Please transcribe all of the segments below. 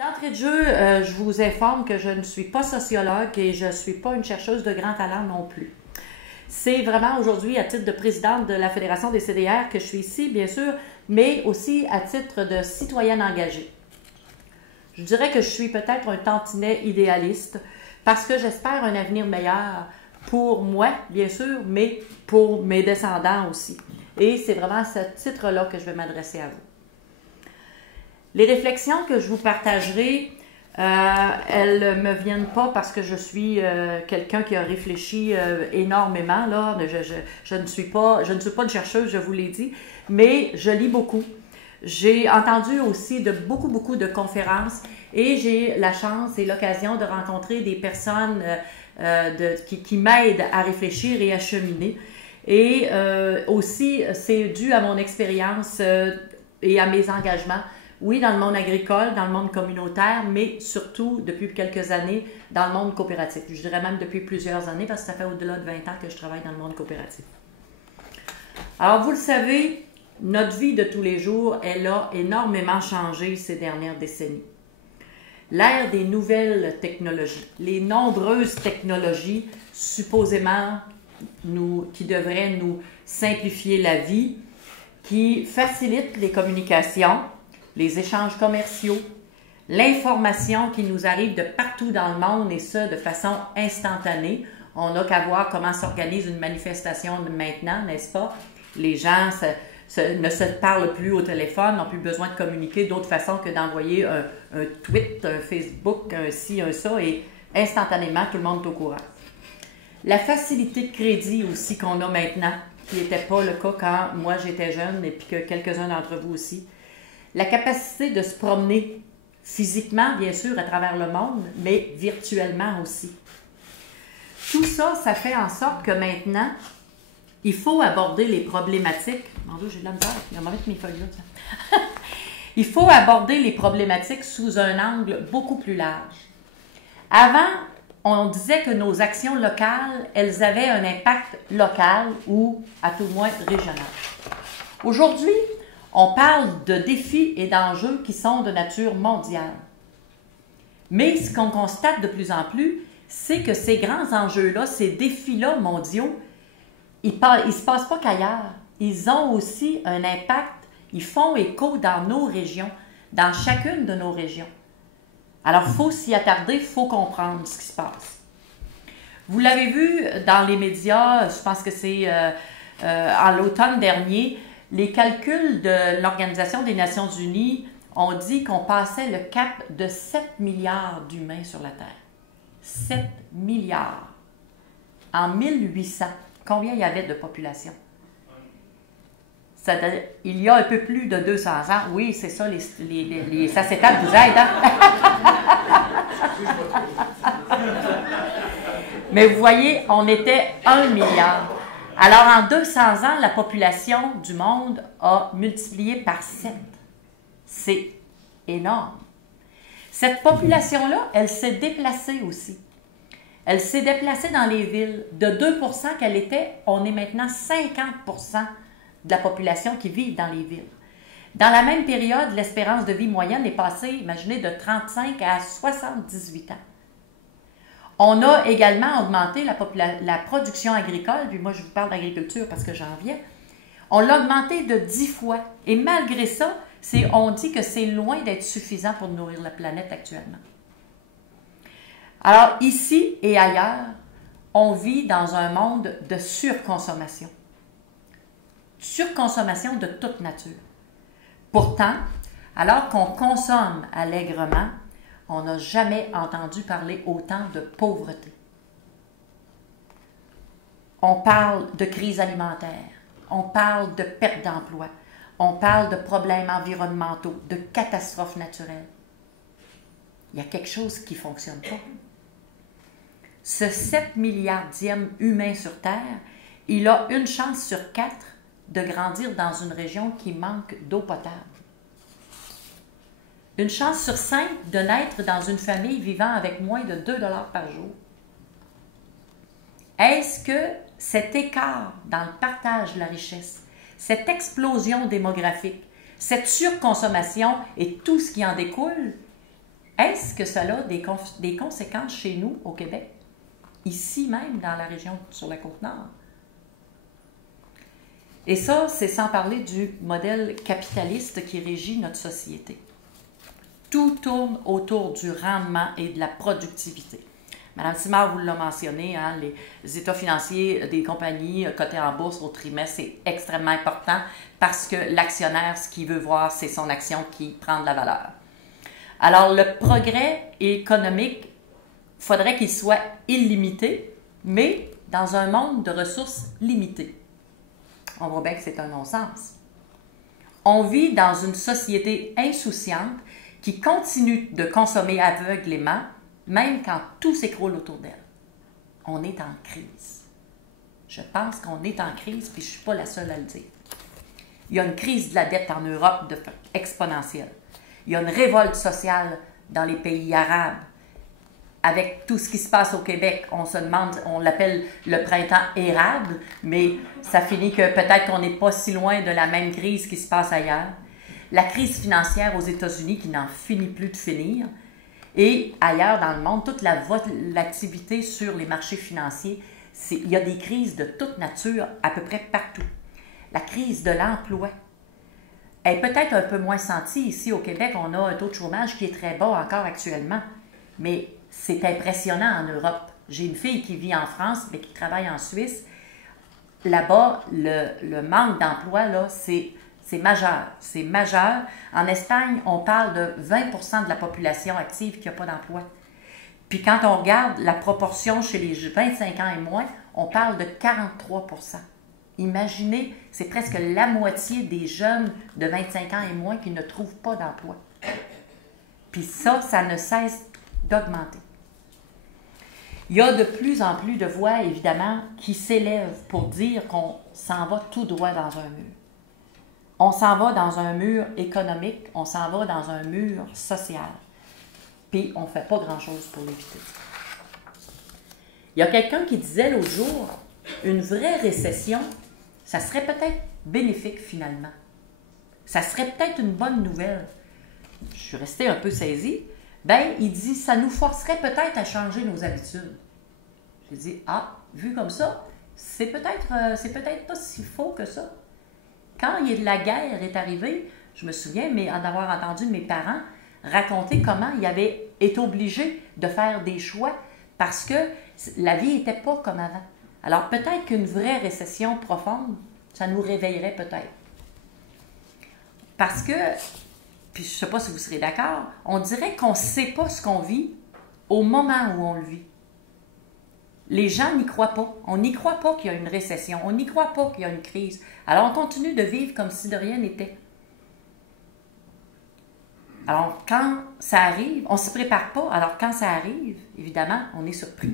D'entrée de jeu, je vous informe que je ne suis pas sociologue et je ne suis pas une chercheuse de grand talent non plus. C'est vraiment aujourd'hui à titre de présidente de la Fédération des CDR que je suis ici, bien sûr, mais aussi à titre de citoyenne engagée. Je dirais que je suis peut-être un tantinet idéaliste parce que j'espère un avenir meilleur pour moi, bien sûr, mais pour mes descendants aussi. Et c'est vraiment à ce titre-là que je vais m'adresser à vous. Les réflexions que je vous partagerai, elles ne me viennent pas parce que je suis quelqu'un qui a réfléchi énormément. Là. Je ne suis pas une chercheuse, je vous l'ai dit, mais je lis beaucoup. J'ai entendu aussi beaucoup de conférences et j'ai la chance et l'occasion de rencontrer des personnes qui m'aident à réfléchir et à cheminer. Et aussi, c'est dû à mon expérience et à mes engagements. Oui, dans le monde agricole, dans le monde communautaire, mais surtout depuis quelques années dans le monde coopératif. Je dirais même depuis plusieurs années parce que ça fait au-delà de 20 ans que je travaille dans le monde coopératif. Alors, vous le savez, notre vie de tous les jours, elle a énormément changé ces dernières décennies. L'ère des nouvelles technologies, les nombreuses technologies supposément qui devraient nous simplifier la vie, qui facilitent les communications, les échanges commerciaux, l'information qui nous arrive de partout dans le monde et ça de façon instantanée. On n'a qu'à voir comment s'organise une manifestation maintenant, n'est-ce pas? Les gens ne se parlent plus au téléphone, n'ont plus besoin de communiquer d'autre façon que d'envoyer un tweet, un Facebook, un ci, un ça, et instantanément, tout le monde est au courant. La facilité de crédit aussi qu'on a maintenant, qui n'était pas le cas quand moi j'étais jeune et puis que quelques-uns d'entre vous aussi. La capacité de se promener physiquement, bien sûr, à travers le monde, mais virtuellement aussi. Tout ça, ça fait en sorte que maintenant, il faut aborder les problématiques. Mon Dieu, j'ai de la misère. Il va mettre mes feuilles là. Il faut aborder les problématiques sous un angle beaucoup plus large. Avant, on disait que nos actions locales, elles avaient un impact local ou, à tout le moins, régional. Aujourd'hui, on parle de défis et d'enjeux qui sont de nature mondiale. Mais ce qu'on constate de plus en plus, c'est que ces grands enjeux-là, ces défis-là mondiaux, ils ne se passent pas qu'ailleurs. Ils ont aussi un impact, ils font écho dans nos régions, dans chacune de nos régions. Alors, il faut s'y attarder, il faut comprendre ce qui se passe. Vous l'avez vu dans les médias, je pense que c'est en l'automne dernier, les calculs de l'Organisation des Nations Unies ont dit qu'on passait le cap de 7 milliards d'humains sur la Terre. 7 milliards. En 1800, combien il y avait de population? Il y a un peu plus de 200 ans. Oui, c'est ça, les sacétates vous aident. Mais vous voyez, on était 1 milliard. Alors, en 200 ans, la population du monde a multiplié par 7. C'est énorme. Cette population-là, elle s'est déplacée aussi. Elle s'est déplacée dans les villes. De 2% qu'elle était, on est maintenant 50% de la population qui vit dans les villes. Dans la même période, l'espérance de vie moyenne est passée, imaginez, de 35 à 78 ans. On a également augmenté la production agricole, puis moi je vous parle d'agriculture parce que j'en viens. On l'a augmenté de 10 fois. Et malgré ça, on dit que c'est loin d'être suffisant pour nourrir la planète actuellement. Alors ici et ailleurs, on vit dans un monde de surconsommation. Surconsommation de toute nature. Pourtant, alors qu'on consomme allègrement, on n'a jamais entendu parler autant de pauvreté. On parle de crise alimentaire, on parle de perte d'emploi, on parle de problèmes environnementaux, de catastrophes naturelles. Il y a quelque chose qui ne fonctionne pas. Ce 7 milliardième humain sur Terre, il a une chance sur 4 de grandir dans une région qui manque d'eau potable. Une chance sur 5 de naître dans une famille vivant avec moins de 2 $ par jour. Est-ce que cet écart dans le partage de la richesse, cette explosion démographique, cette surconsommation et tout ce qui en découle, est-ce que ça a des conséquences chez nous, au Québec? Ici même, dans la région, sur la Côte-Nord? Et ça, c'est sans parler du modèle capitaliste qui régit notre société. Tout tourne autour du rendement et de la productivité. Madame Simard vous l'a mentionné, hein, les états financiers des compagnies cotées en bourse au trimestre, c'est extrêmement important parce que l'actionnaire, ce qu'il veut voir, c'est son action qui prend de la valeur. Alors, le progrès économique, il faudrait qu'il soit illimité, mais dans un monde de ressources limitées. On voit bien que c'est un non-sens. On vit dans une société insouciante qui continue de consommer aveuglément, même quand tout s'écroule autour d'elle. On est en crise. Je pense qu'on est en crise, puis je ne suis pas la seule à le dire. Il y a une crise de la dette en Europe exponentielle. Il y a une révolte sociale dans les pays arabes. Avec tout ce qui se passe au Québec, on se demande, on l'appelle le printemps érable, mais ça finit que peut-être qu'on n'est pas si loin de la même crise qui se passe ailleurs. La crise financière aux États-Unis qui n'en finit plus de finir. Et ailleurs dans le monde, toute la volatilité sur les marchés financiers, il y a des crises de toute nature à peu près partout. La crise de l'emploi est peut-être un peu moins sentie ici au Québec. On a un taux de chômage qui est très bas encore actuellement, mais c'est impressionnant en Europe. J'ai une fille qui vit en France, mais qui travaille en Suisse. Là-bas, le manque d'emploi, là, c'est majeur. C'est majeur. En Espagne, on parle de 20% de la population active qui n'a pas d'emploi. Puis quand on regarde la proportion chez les 25 ans et moins, on parle de 43%. Imaginez, c'est presque la moitié des jeunes de 25 ans et moins qui ne trouvent pas d'emploi. Puis ça ne cesse d'augmenter. Il y a de plus en plus de voix, évidemment, qui s'élèvent pour dire qu'on s'en va tout droit dans un mur. On s'en va dans un mur économique, on s'en va dans un mur social. Puis on ne fait pas grand-chose pour l'éviter. Il y a quelqu'un qui disait l'autre jour, une vraie récession, ça serait peut-être bénéfique finalement. Ça serait peut-être une bonne nouvelle. Je suis restée un peu saisie. Ben, il dit, ça nous forcerait peut-être à changer nos habitudes. J'ai dit, ah, vu comme ça, c'est peut-être pas si faux que ça. Quand la guerre est arrivée, je me souviens d'avoir entendu mes parents raconter comment ils avaient été obligés de faire des choix parce que la vie n'était pas comme avant. Alors peut-être qu'une vraie récession profonde, ça nous réveillerait peut-être. Parce que, puis je ne sais pas si vous serez d'accord, on dirait qu'on ne sait pas ce qu'on vit au moment où on le vit. Les gens n'y croient pas. On n'y croit pas qu'il y a une récession. On n'y croit pas qu'il y a une crise. Alors, on continue de vivre comme si de rien n'était. Alors, quand ça arrive, on ne s'y prépare pas. Alors, quand ça arrive, évidemment, on est surpris.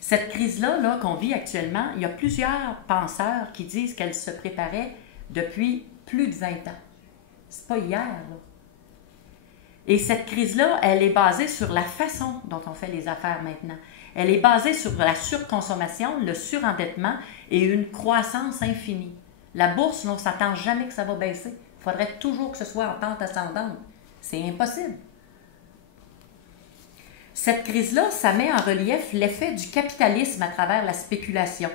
Cette crise-là qu'on vit actuellement, il y a plusieurs penseurs qui disent qu'elle se préparait depuis plus de 20 ans. C'est pas hier, là. Et cette crise-là, elle est basée sur la façon dont on fait les affaires maintenant. Elle est basée sur la surconsommation, le surendettement et une croissance infinie. La bourse, on ne s'attend jamais que ça va baisser. Il faudrait toujours que ce soit en pente ascendante. C'est impossible. Cette crise-là, ça met en relief l'effet du capitalisme à travers la spéculation,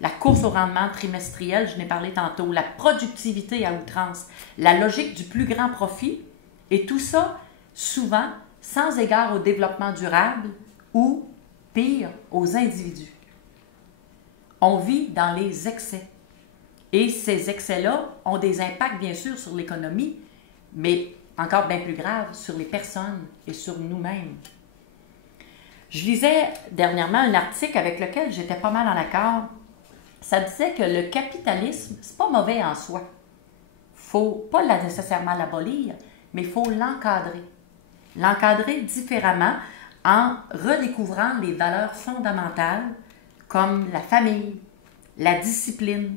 la course au rendement trimestriel, je n'ai parlé tantôt, la productivité à outrance, la logique du plus grand profit, et tout ça, souvent, sans égard au développement durable ou, pire, aux individus. On vit dans les excès. Et ces excès-là ont des impacts, bien sûr, sur l'économie, mais encore bien plus grave, sur les personnes et sur nous-mêmes. Je lisais dernièrement un article avec lequel j'étais pas mal en accord. Ça disait que le capitalisme, c'est pas mauvais en soi. Faut pas nécessairement l'abolir, mais il faut l'encadrer. L'encadrer différemment en redécouvrant les valeurs fondamentales comme la famille, la discipline,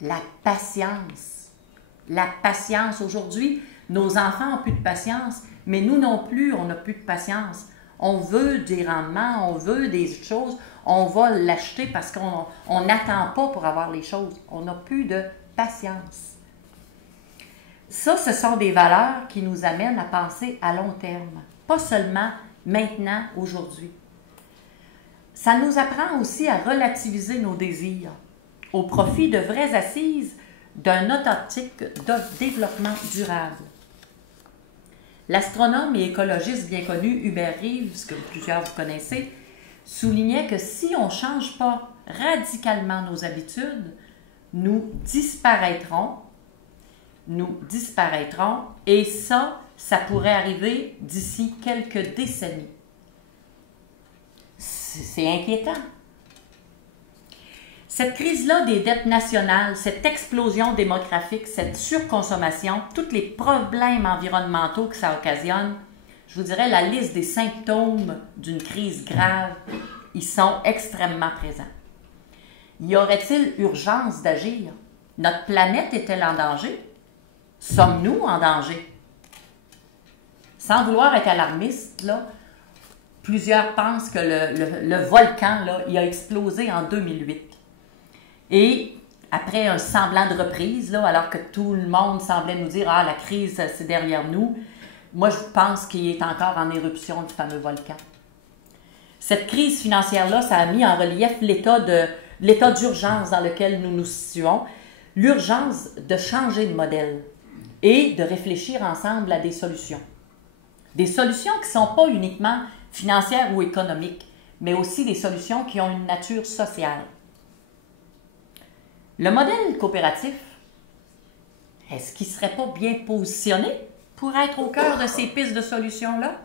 la patience. La patience. Aujourd'hui, nos enfants n'ont plus de patience, mais nous non plus, on n'a plus de patience. On veut des rendements, on veut des choses, on va l'acheter parce qu'on n'attend pas pour avoir les choses. On n'a plus de patience. Ça, ce sont des valeurs qui nous amènent à penser à long terme, pas seulement maintenant, aujourd'hui. Ça nous apprend aussi à relativiser nos désirs au profit de vraies assises d'un authentique développement durable. L'astronome et écologiste bien connu Hubert Reeves, que plusieurs vous connaissez, soulignait que si on ne change pas radicalement nos habitudes, nous disparaîtrons, et ça pourrait arriver d'ici quelques décennies. C'est inquiétant. Cette crise-là des dettes nationales, cette explosion démographique, cette surconsommation, tous les problèmes environnementaux que ça occasionne, je vous dirais, la liste des symptômes d'une crise grave, ils sont extrêmement présents. Y aurait-il urgence d'agir? Notre planète est-elle en danger? Sommes-nous en danger? Sans vouloir être alarmiste, là, plusieurs pensent que le volcan, là, il a explosé en 2008. Et après un semblant de reprise, là, alors que tout le monde semblait nous dire « Ah, la crise, c'est derrière nous », moi, je pense qu'il est encore en éruption, le fameux volcan. Cette crise financière-là, ça a mis en relief l'état d'urgence dans lequel nous nous situons, l'urgence de changer de modèle et de réfléchir ensemble à des solutions. Des solutions qui ne sont pas uniquement financières ou économiques, mais aussi des solutions qui ont une nature sociale. Le modèle coopératif, est-ce qu'il ne serait pas bien positionné pour être au cœur de ces pistes de solutions-là?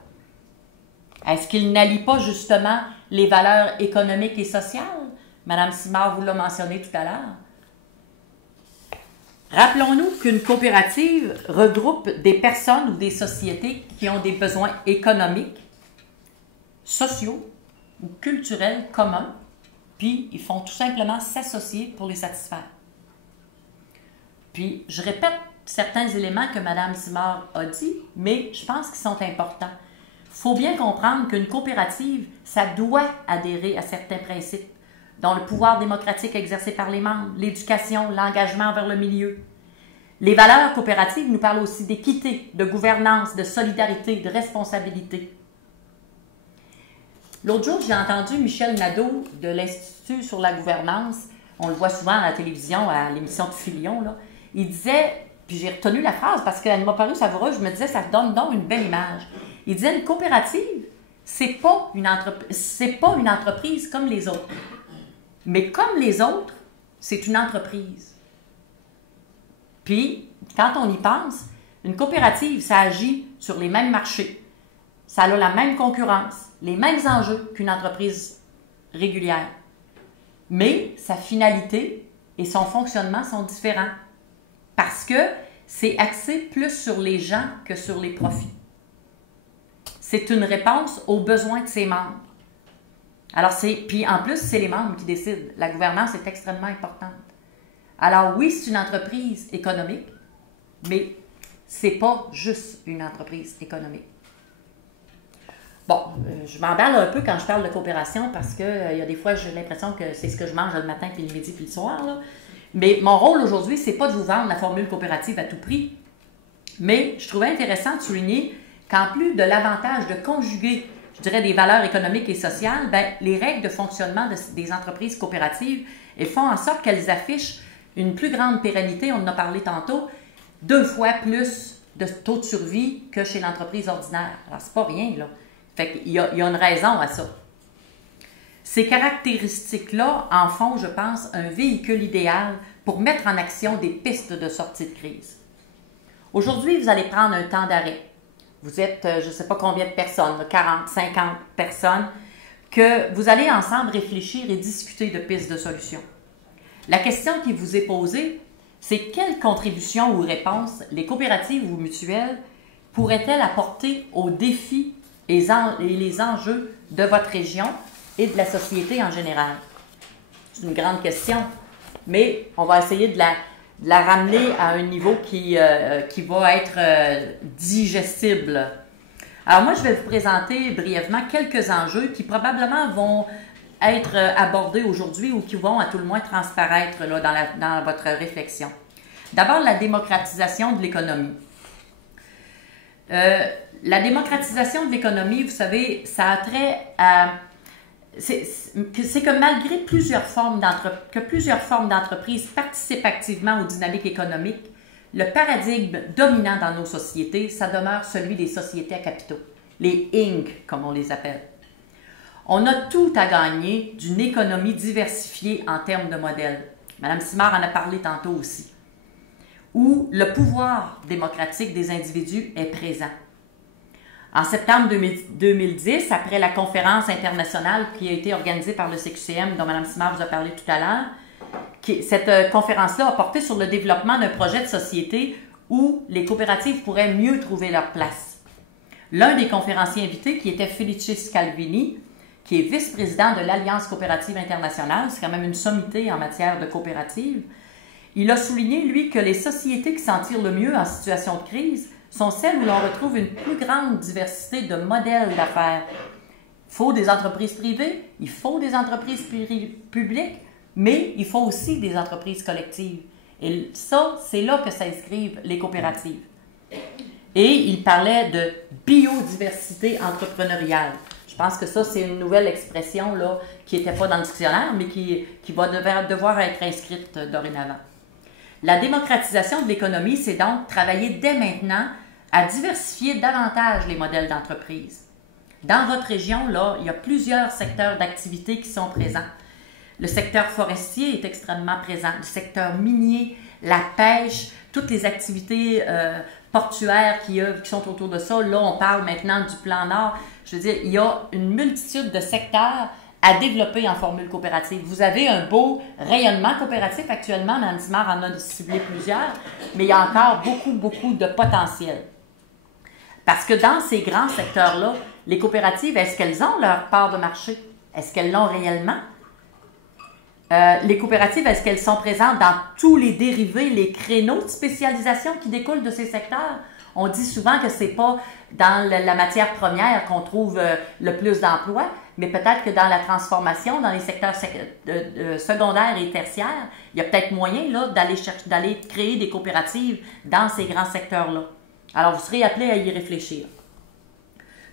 Est-ce qu'il n'allie pas justement les valeurs économiques et sociales? Madame Simard vous l'a mentionné tout à l'heure. Rappelons-nous qu'une coopérative regroupe des personnes ou des sociétés qui ont des besoins économiques, sociaux ou culturels communs, puis ils font tout simplement s'associer pour les satisfaire. Puis, je répète certains éléments que Mme Simard a dit, mais je pense qu'ils sont importants. Il faut bien comprendre qu'une coopérative, ça doit adhérer à certains principes, dont le pouvoir démocratique exercé par les membres, l'éducation, l'engagement envers le milieu. Les valeurs coopératives nous parlent aussi d'équité, de gouvernance, de solidarité, de responsabilité. L'autre jour, j'ai entendu Michel Nadeau de l'Institut sur la gouvernance, on le voit souvent à la télévision, à l'émission de Filion, là. Il disait, puis j'ai retenu la phrase parce qu'elle m'a paru savoureuse, je me disais, ça donne donc une belle image. Il disait, une coopérative, c'est pas une entreprise comme les autres. Mais comme les autres, c'est une entreprise. Puis, quand on y pense, une coopérative, ça agit sur les mêmes marchés. Ça a la même concurrence, les mêmes enjeux qu'une entreprise régulière. Mais sa finalité et son fonctionnement sont différents parce que c'est axé plus sur les gens que sur les profits. C'est une réponse aux besoins de ses membres. Alors, puis en plus, c'est les membres qui décident. La gouvernance est extrêmement importante. Alors oui, c'est une entreprise économique, mais ce n'est pas juste une entreprise économique. Bon, je m'emballe un peu quand je parle de coopération parce qu'il y a des fois, j'ai l'impression que c'est ce que je mange le matin, puis le midi, puis le soir, là. Mais mon rôle aujourd'hui, ce n'est pas de vous vendre la formule coopérative à tout prix. Mais je trouvais intéressant de souligner qu'en plus de l'avantage de conjuguer, je dirais, des valeurs économiques et sociales, bien, les règles de fonctionnement des entreprises coopératives, elles font en sorte qu'elles affichent une plus grande pérennité, on en a parlé tantôt, 2 fois plus de taux de survie que chez l'entreprise ordinaire. Alors, c'est pas rien, là. Fait qu'il y a une raison à ça. Ces caractéristiques-là en font, je pense, un véhicule idéal pour mettre en action des pistes de sortie de crise. Aujourd'hui, vous allez prendre un temps d'arrêt. Vous êtes, je ne sais pas combien de personnes, 40, 50 personnes, que vous allez ensemble réfléchir et discuter de pistes de solutions. La question qui vous est posée, c'est quelle contribution ou réponse les coopératives ou mutuelles pourraient-elles apporter aux défis et les enjeux de votre région et de la société en général? C'est une grande question, mais on va essayer de la ramener à un niveau qui va être digestible. Alors moi, je vais vous présenter brièvement quelques enjeux qui probablement vont être abordés aujourd'hui ou qui vont à tout le moins transparaître là, dans votre réflexion. D'abord, la démocratisation de l'économie. La démocratisation de l'économie, vous savez, ça a trait à... C'est que malgré plusieurs formes d'entreprises participent activement aux dynamiques économiques, le paradigme dominant dans nos sociétés, ça demeure celui des sociétés à capitaux, les Inc., comme on les appelle. On a tout à gagner d'une économie diversifiée en termes de modèles. Mme Simard en a parlé tantôt aussi, où le pouvoir démocratique des individus est présent. En septembre 2010, après la conférence internationale qui a été organisée par le CQCM, dont Mme Simard vous a parlé tout à l'heure, cette conférence-là a porté sur le développement d'un projet de société où les coopératives pourraient mieux trouver leur place. L'un des conférenciers invités, qui était Felice Scalvini, qui est vice-président de l'Alliance coopérative internationale, c'est quand même une sommité en matière de coopérative, il a souligné, lui, que les sociétés qui s'en tirent le mieux en situation de crise sont celles où l'on retrouve une plus grande diversité de modèles d'affaires. Il faut des entreprises privées, il faut des entreprises publiques, mais il faut aussi des entreprises collectives. Et ça, c'est là que s'inscrivent les coopératives. Et il parlait de biodiversité entrepreneuriale. Je pense que ça, c'est une nouvelle expression là, qui n'était pas dans le dictionnaire, mais qui va devoir être inscrite dorénavant. La démocratisation de l'économie, c'est donc travailler dès maintenant à diversifier davantage les modèles d'entreprise. Dans votre région, là, il y a plusieurs secteurs d'activité qui sont présents. Le secteur forestier est extrêmement présent, le secteur minier, la pêche, toutes les activités portuaires qui sont autour de ça. Là, on parle maintenant du plan Nord. Je veux dire, il y a une multitude de secteurs à développer en formule coopérative. Vous avez un beau rayonnement coopératif actuellement. Mme Simard en a ciblé plusieurs, mais il y a encore beaucoup de potentiel. Parce que dans ces grands secteurs-là, les coopératives, est-ce qu'elles ont leur part de marché? Est-ce qu'elles l'ont réellement? Les coopératives, est-ce qu'elles sont présentes dans tous les dérivés, les créneaux de spécialisation qui découlent de ces secteurs? On dit souvent que ce n'est pas dans la matière première qu'on trouve le plus d'emplois, mais peut-être que dans la transformation, dans les secteurs secondaires et tertiaires, il y a peut-être moyen d'aller créer des coopératives dans ces grands secteurs-là. Alors, vous serez appelés à y réfléchir.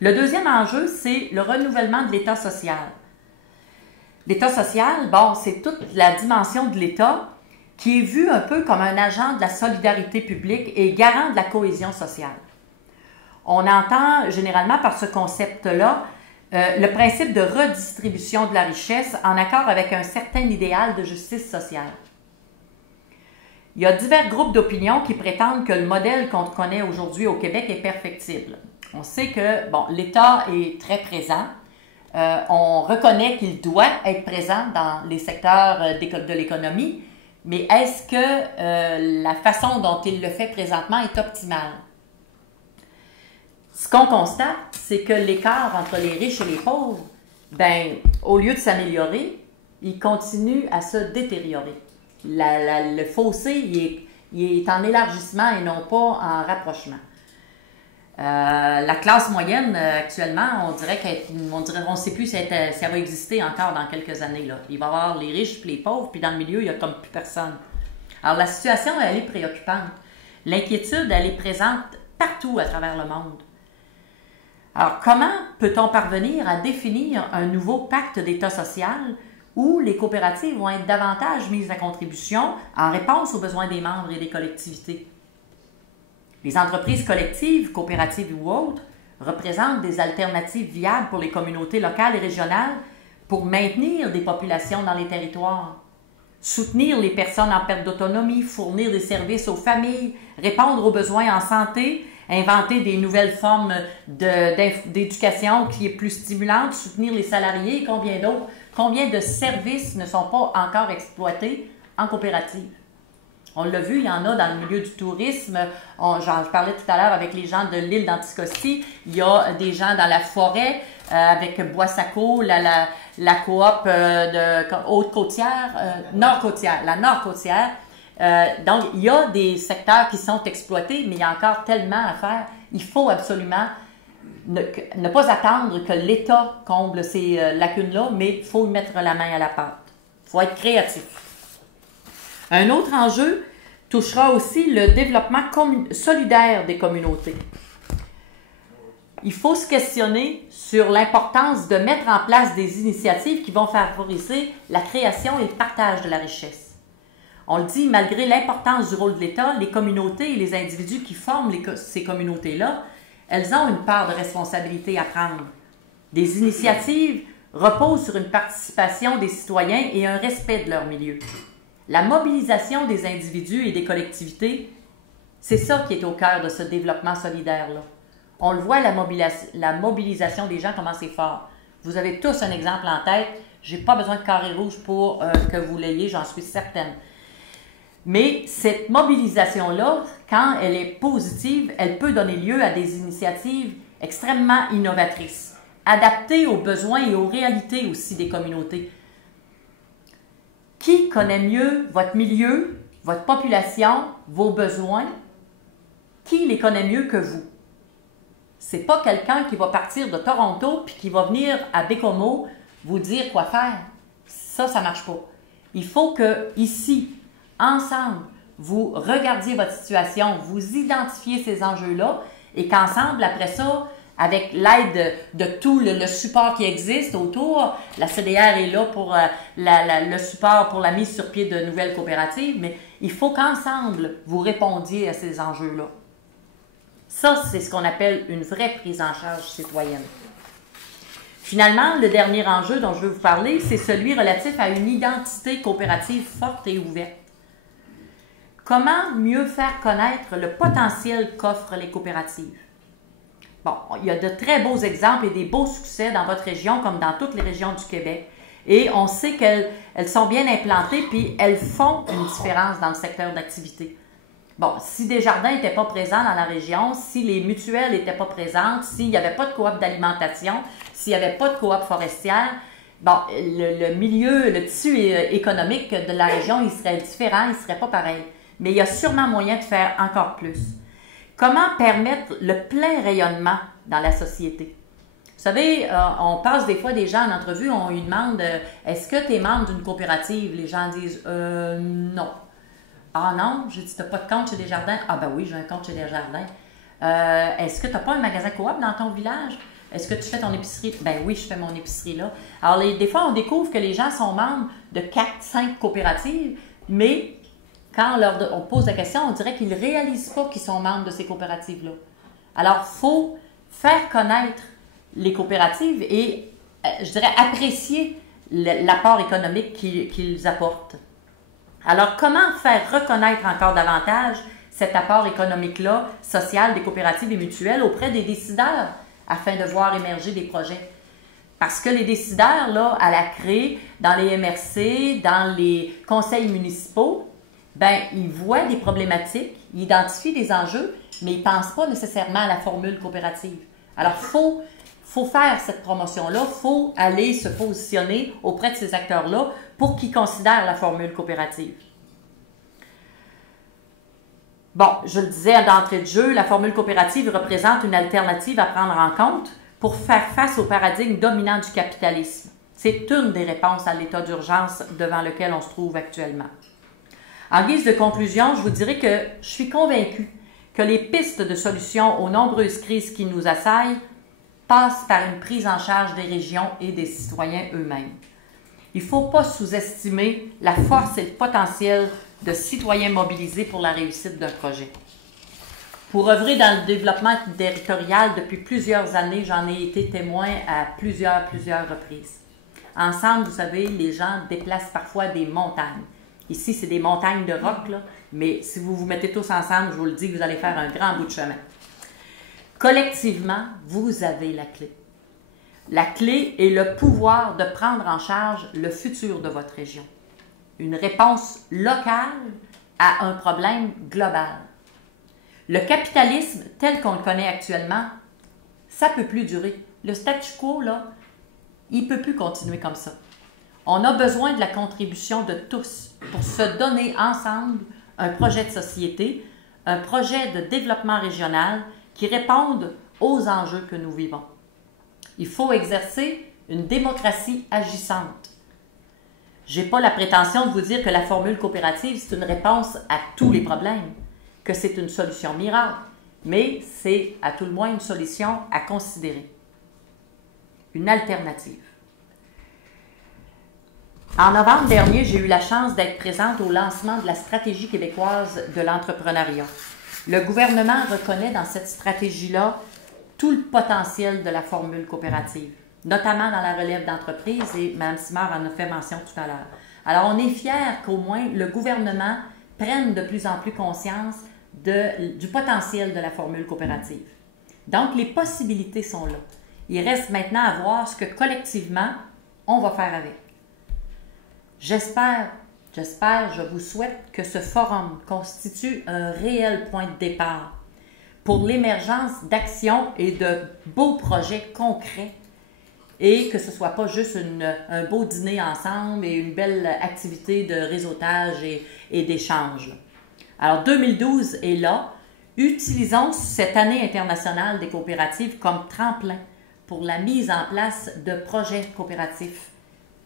Le deuxième enjeu, c'est le renouvellement de l'État social. L'État social, bon, c'est toute la dimension de l'État qui est vue un peu comme un agent de la solidarité publique et garant de la cohésion sociale. On entend généralement par ce concept-là le principe de redistribution de la richesse en accord avec un certain idéal de justice sociale. Il y a divers groupes d'opinion qui prétendent que le modèle qu'on connaît aujourd'hui au Québec est perfectible. On sait que bon, l'État est très présent. On reconnaît qu'il doit être présent dans les secteurs de l'économie, mais est-ce que la façon dont il le fait présentement est optimale? Ce qu'on constate, c'est que l'écart entre les riches et les pauvres, ben, au lieu de s'améliorer, il continue à se détériorer. Le fossé, il est en élargissement et non pas en rapprochement. La classe moyenne, actuellement, on ne sait plus si elle va exister encore dans quelques années. Là. Il va y avoir les riches et les pauvres, puis dans le milieu, il n'y a comme plus personne. Alors, la situation, elle est préoccupante. L'inquiétude, elle est présente partout à travers le monde. Alors, comment peut-on parvenir à définir un nouveau pacte d'État social où les coopératives vont être davantage mises à contribution en réponse aux besoins des membres et des collectivités? Les entreprises collectives, coopératives ou autres, représentent des alternatives viables pour les communautés locales et régionales pour maintenir des populations dans les territoires, soutenir les personnes en perte d'autonomie, fournir des services aux familles, répondre aux besoins en santé, inventer des nouvelles formes d'éducation qui est plus stimulante, soutenir les salariés et combien d'autres. Combien de services ne sont pas encore exploités en coopérative? On l'a vu, il y en a dans le milieu du tourisme. J'en parlais tout à l'heure avec les gens de l'île d'Anticosti. Il y a des gens dans la forêt avec Boissaco, la coop de Haute-Côtière, Nord-Côtière, la Nord-Côtière. Donc, il y a des secteurs qui sont exploités, mais il y a encore tellement à faire. Il faut absolument ne pas attendre que l'État comble ces lacunes-là, mais il faut mettre la main à la pâte. Il faut être créatif. Un autre enjeu touchera aussi le développement solidaire des communautés. Il faut se questionner sur l'importance de mettre en place des initiatives qui vont favoriser la création et le partage de la richesse. On le dit, malgré l'importance du rôle de l'État, les communautés et les individus qui forment ces communautés-là, elles ont une part de responsabilité à prendre. Des initiatives reposent sur une participation des citoyens et un respect de leur milieu. La mobilisation des individus et des collectivités, c'est ça qui est au cœur de ce développement solidaire-là. On le voit, la mobilisation des gens, comment c'est fort. Vous avez tous un exemple en tête. Je n'ai pas besoin de carré rouge pour que vous l'ayez, j'en suis certaine. Mais cette mobilisation-là, quand elle est positive, elle peut donner lieu à des initiatives extrêmement innovatrices, adaptées aux besoins et aux réalités aussi des communautés. Qui connaît mieux votre milieu, votre population, vos besoins? Qui les connaît mieux que vous? C'est pas quelqu'un qui va partir de Toronto puis qui va venir à Bécomo vous dire quoi faire. Ça marche pas. Il faut que ici, ensemble, vous regardiez votre situation, vous identifiez ces enjeux-là et qu'ensemble, après ça, avec l'aide de tout le support qui existe autour, la CDR est là pour le support pour la mise sur pied de nouvelles coopératives, mais il faut qu'ensemble, vous répondiez à ces enjeux-là. Ça, c'est ce qu'on appelle une vraie prise en charge citoyenne. Finalement, le dernier enjeu dont je veux vous parler, c'est celui relatif à une identité coopérative forte et ouverte. Comment mieux faire connaître le potentiel qu'offrent les coopératives? Bon, il y a de très beaux exemples et des beaux succès dans votre région comme dans toutes les régions du Québec. Et on sait qu'elles sont bien implantées puis elles font une différence dans le secteur d'activité. Bon, si Desjardins n'étaient pas présents dans la région, si les mutuelles n'étaient pas présentes, s'il n'y avait pas de coop d'alimentation, s'il n'y avait pas de coop forestière, bon, le milieu, le tissu économique de la région, il serait différent, il ne serait pas pareil. Mais il y a sûrement moyen de faire encore plus. Comment permettre le plein rayonnement dans la société? Vous savez, on passe des fois des gens en entrevue, on lui demande « Est-ce que tu es membre d'une coopérative? » Les gens disent « Non. » Ah non, j'ai dit, tu n'as pas de compte chez Desjardins? Ah ben oui, j'ai un compte chez Desjardins. Est-ce que tu n'as pas un magasin coop dans ton village? Est-ce que tu fais ton épicerie? Ben oui, je fais mon épicerie là. Alors, des fois, on découvre que les gens sont membres de 4-5 coopératives, mais quand on pose la question, on dirait qu'ils ne réalisent pas qu'ils sont membres de ces coopératives-là. Alors, il faut faire connaître les coopératives et, je dirais, apprécier l'apport économique qu'ils apportent. Alors, comment faire reconnaître encore davantage cet apport économique-là, social des coopératives et mutuelles auprès des décideurs afin de voir émerger des projets? Parce que les décideurs, là, à la CRE, dans les MRC, dans les conseils municipaux, ben, ils voient des problématiques, ils identifient des enjeux, mais ils ne pensent pas nécessairement à la formule coopérative. Alors, il faut faire cette promotion-là, il faut aller se positionner auprès de ces acteurs-là pour qu'ils considèrent la formule coopérative. Bon, je le disais d'entrée de jeu, la formule coopérative représente une alternative à prendre en compte pour faire face au paradigme dominant du capitalisme. C'est une des réponses à l'état d'urgence devant lequel on se trouve actuellement. En guise de conclusion, je vous dirais que je suis convaincue que les pistes de solutions aux nombreuses crises qui nous assaillent passent par une prise en charge des régions et des citoyens eux-mêmes. Il ne faut pas sous-estimer la force et le potentiel de citoyens mobilisés pour la réussite d'un projet. Pour œuvrer dans le développement territorial depuis plusieurs années, j'en ai été témoin à plusieurs reprises. Ensemble, vous savez, les gens déplacent parfois des montagnes. Ici, c'est des montagnes de roc, là, mais si vous vous mettez tous ensemble, je vous le dis, vous allez faire un grand bout de chemin. Collectivement, vous avez la clé. La clé est le pouvoir de prendre en charge le futur de votre région. Une réponse locale à un problème global. Le capitalisme tel qu'on le connaît actuellement, ça ne peut plus durer. Le statu quo, là, il ne peut plus continuer comme ça. On a besoin de la contribution de tous pour se donner ensemble un projet de société, un projet de développement régional qui réponde aux enjeux que nous vivons. Il faut exercer une démocratie agissante. Je n'ai pas la prétention de vous dire que la formule coopérative, c'est une réponse à tous les problèmes, que c'est une solution miracle, mais c'est à tout le moins une solution à considérer, une alternative. En novembre dernier, j'ai eu la chance d'être présente au lancement de la stratégie québécoise de l'entrepreneuriat. Le gouvernement reconnaît dans cette stratégie-là tout le potentiel de la formule coopérative, notamment dans la relève d'entreprise, et Mme Simard en a fait mention tout à l'heure. Alors, on est fiers qu'au moins le gouvernement prenne de plus en plus conscience du potentiel de la formule coopérative. Donc, les possibilités sont là. Il reste maintenant à voir ce que collectivement, on va faire avec. J'espère, je vous souhaite que ce forum constitue un réel point de départ pour l'émergence d'actions et de beaux projets concrets et que ce ne soit pas juste un beau dîner ensemble et une belle activité de réseautage et d'échange. Alors, 2012 est là. Utilisons cette année internationale des coopératives comme tremplin pour la mise en place de projets coopératifs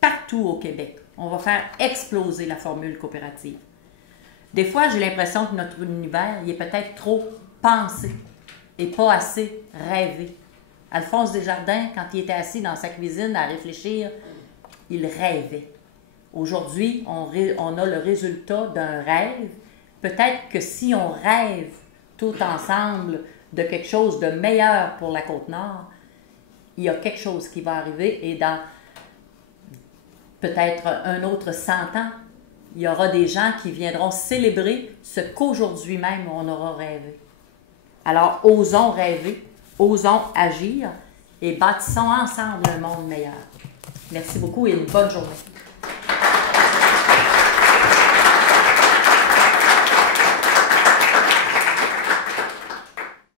partout au Québec. On va faire exploser la formule coopérative. Des fois, j'ai l'impression que notre univers, il est peut-être trop pensé et pas assez rêvé. Alphonse Desjardins, quand il était assis dans sa cuisine à réfléchir, il rêvait. Aujourd'hui, on a le résultat d'un rêve. Peut-être que si on rêve tout ensemble de quelque chose de meilleur pour la Côte-Nord, il y a quelque chose qui va arriver et dans peut-être un autre 100 ans, il y aura des gens qui viendront célébrer ce qu'aujourd'hui même on aura rêvé. Alors, osons rêver, osons agir et bâtissons ensemble un monde meilleur. Merci beaucoup et une bonne journée.